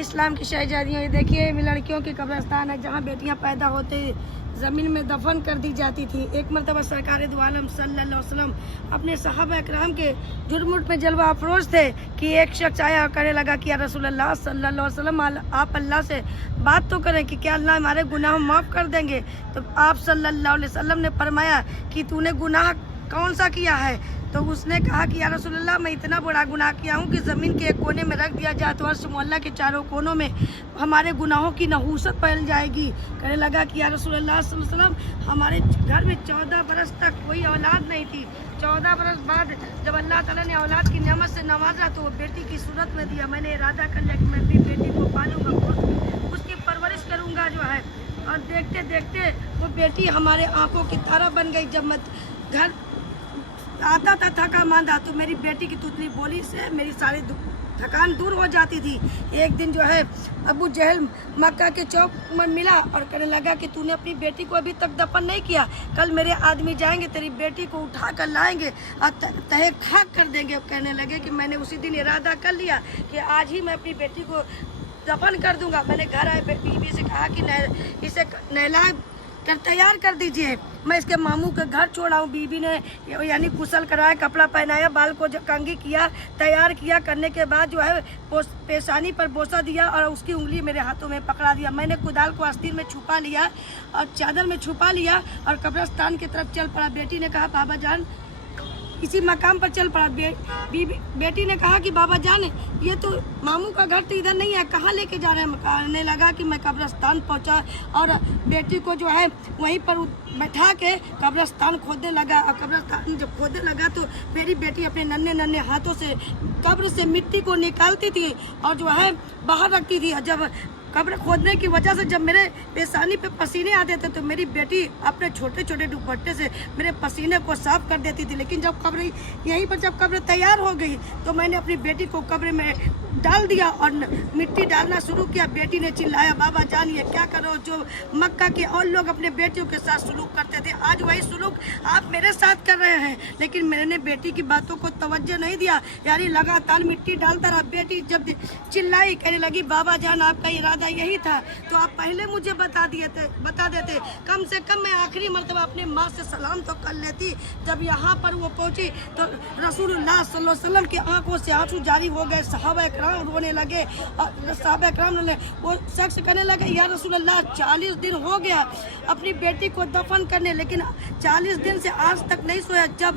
اسلام کی شہزادیوں، یہ دیکھیے لڑکیوں کی قبرستان ہے جہاں بیٹیاں پیدا ہوتے زمین میں دفن کر دی جاتی تھی۔ ایک مرتبہ سرکار دو عالم صلی اللہ علیہ وسلم اپنے صحابہ اکرام کے جھرمٹ میں جلوہ افروز تھے کہ ایک شخص آیا اور کہنے لگا کہ یا رسول اللہ صلی اللہ علیہ وسلم، آپ اللہ سے بات تو کریں کہ کیا اللہ ہمارے گناہ معاف کر دیں گے؟ تو آپ صلی اللہ علیہ وسلم نے فرمایا کہ تو نے گناہ کون سا کیا ہے؟ تو اس نے کہا کہ یا رسول اللہ، میں اتنا بڑا گناہ کیا ہوں کہ زمین کے ایک کونے میں رکھ دیا جائے تو عرش معلیٰ کے چاروں کونوں میں ہمارے گناہوں کی نحوست پھیل جائے گی۔ کہنے لگا کہ یا رسول اللہ صلی اللہ علیہ وسلم، ہمارے گھر میں 14 برس تک کوئی اولاد نہیں تھی۔ 14 برس بعد جب اللہ تعالیٰ نے اولاد کی نعمت سے نوازا تو وہ بیٹی کی صورت میں دیا۔ میں نے ارادہ کر لیا کہ میں اپنی بیٹی کو پالوں گا، اس کی پرورش کروں گا جو ہے۔ اور دیکھتے دیکھتے وہ بیٹی ہمارے آنکھوں کی طرح بن گئی۔ جب میں گھر آتا تھا تھکا ماندہ تو میری بیٹی کی توتلی بولی سے میری ساری تھکان دور ہو جاتی تھی۔ ایک دن جو ہے ابو جہل مکہ کے چوک میں ملا اور کہنے لگا کہ تو نے اپنی بیٹی کو ابھی تک دفن نہیں کیا، کل میرے آدمی جائیں گے تیری بیٹی کو اٹھا کر لائیں گے اور تہے خاک کر دیں گے۔ کہنے لگے کہ میں نے اسی دن ارادہ کر لیا کہ آج ہی میں اپنی بیٹی کو دفن کر دوں گا۔ میں نے گھر آئے بیوی سے کہا کہ اسے نہلا کر تیار کر دیجئے، میں اس کے ماموں کے گھر چھوڑا ہوں۔ بیوی نے یعنی غسل کرایا، کپڑا پہنایا، بال کو کنگھی کیا، تیار کیا۔ کرنے کے بعد جو ہے پیشانی پر بوسہ دیا اور اس کی انگلی میرے ہاتھوں میں پکڑا دیا۔ میں نے کدال کو آستین میں چھپا لیا اور چادر میں چھپا لیا اور قبرستان کی طرف چل پڑا۔ بیٹی نے کہا بابا جان، اسی مقام پر چل پڑا۔ بیٹی نے کہا کہ بابا جان، یہ تو ماموں کا گھر تو ادھر نہیں ہے، کہاں لے کے جا رہے ہیں؟ کہنے لگا کہ میں قبرستان پہنچا اور بیٹی کو جو ہے وہیں پر بیٹھا کے قبرستان کھودنے لگا۔ اور قبرستان جب کھودنے لگا تو میری بیٹی اپنے ننھے ہاتھوں سے قبر سے مٹی کو نکالتی تھی اور جو ہے باہر رکھتی تھی۔ اور جب قبر کھودنے کی وجہ سے جب میرے پیشانی پہ پسینے آتے تھے تو میری بیٹی اپنے چھوٹے چھوٹے دوپٹے سے میرے پسینے کو صاف کر دیتی تھی۔ لیکن جب قبر یہیں پر جب قبر تیار ہو گئی تو میں نے اپنی بیٹی کو قبر میں ڈال دیا اور مٹی ڈالنا شروع کیا۔ بیٹی نے چلایا بابا جان یہ کیا کرو جو مکہ کے اور لوگ اپنے بیٹیوں کے ساتھ سلوک کرتے تھے، آج وہی سلوک آپ میرے ساتھ کر رہے ہیں۔ لیکن میں نے بیٹی کی باتوں کو توجہ نہیں دیا، یعنی لگاتار مٹی ڈالتا رہا۔ بیٹی جب چلائی کہنے لگی بابا جان آپ کا ارادہ یہی تھا تو آپ پہلے مجھے بتا دیتے، کم سے کم میں آخری مرتبہ اپنے ماں سے سلام تو کر لیتی۔ جب یہاں پر وہ پہنچی تو رسول اللہ صلی اللہ علیہ وسلم کی آنکھوں سے آنسو جاری ہو گئے۔ صحابہ اکرام رونے لگے اور صحابہ اکرام نے وہ شخص کہنے لگے یا رسول اللہ 40 دن ہو گیا اپنی بیٹی کو دفن کرنے، لیکن 40 دن سے آج تک نہیں سویا۔ جب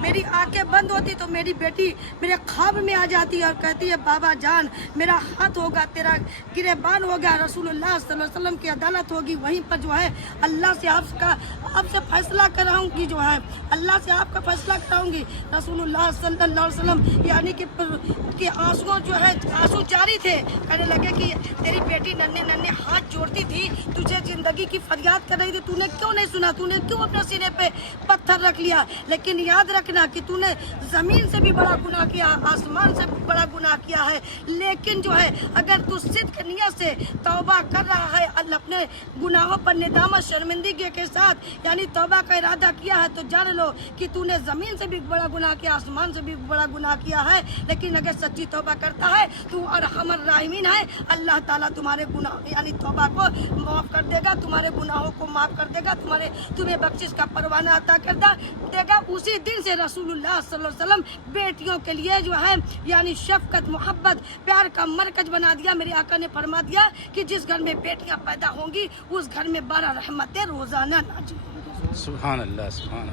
میری آنکھیں بند ہوتی تو میری بیٹی میرے خواب میں آ جاتی اور کہتی ہے بابا جان میرا ہاتھ ہوگا، تیرا گریبان ہو گیا، رسول اللہ صلی اللہ علیہ وسلم کی عدالت ہوگی، وہیں پر جو ہے اللہ سے آپ سے فیصلہ کراؤں گی، جو ہے اللہ سے آپ کا فیصلہ کراؤں گی۔ رسول اللہ صلی اللہ علیہ وسلم یعنی کہ آنسو جو ہے آنسو جاری تھے۔ کہنے لگے کہ تیری بیٹی ننھے ہاتھ جوڑتی تھی، تجھے زندگی کی فریاد کر رہی تھی، تو نے کیوں نہیں سنا؟ تو نے کیوں اپنے سینے پہ پتھر رکھ لیا؟ لیکن یاد رکھنا کہ تو نے زمین سے بھی بڑا گناہ کیا، آسمان سے بھی بڑا گناہ کیا ہے۔ لیکن جو ہے اگر تو صدق نیت سے توبہ کر رہا ہے، اپنے گناہوں پر ندامت شرمندگی کے ساتھ یعنی توبہ کا ارادہ کیا ہے، تو جان لو کہ تو نے زمین سے بھی بڑا گناہ کیا، آسمان سے بھی بڑا گناہ کیا ہے۔ لیکن اگر سچی توبہ کرتا ہے تو ارحم الراحمین ہے، اللہ تعالیٰ تمہارے گناہ یعنی توبہ کو معاف کر دے گا، تمہارے گناہوں کو معاف کر دے گا، تمہیں بخشش کا پروانہ عطا کر دے گا۔ اسی دن سے رسول اللہ صلی اللہ علیہ وسلم بیٹیوں کے لیے جو ہے یعنی شفقت محبت پیار کا مرکز بنا دیا۔ میرے آقا نے فرما دیا کہ جس گھر میں بیٹیاں پیدا ہوں گی اس گھر میں 12 رحمتیں روزانہ نازل ہوں گی۔ سبحان اللہ، سبحان اللہ۔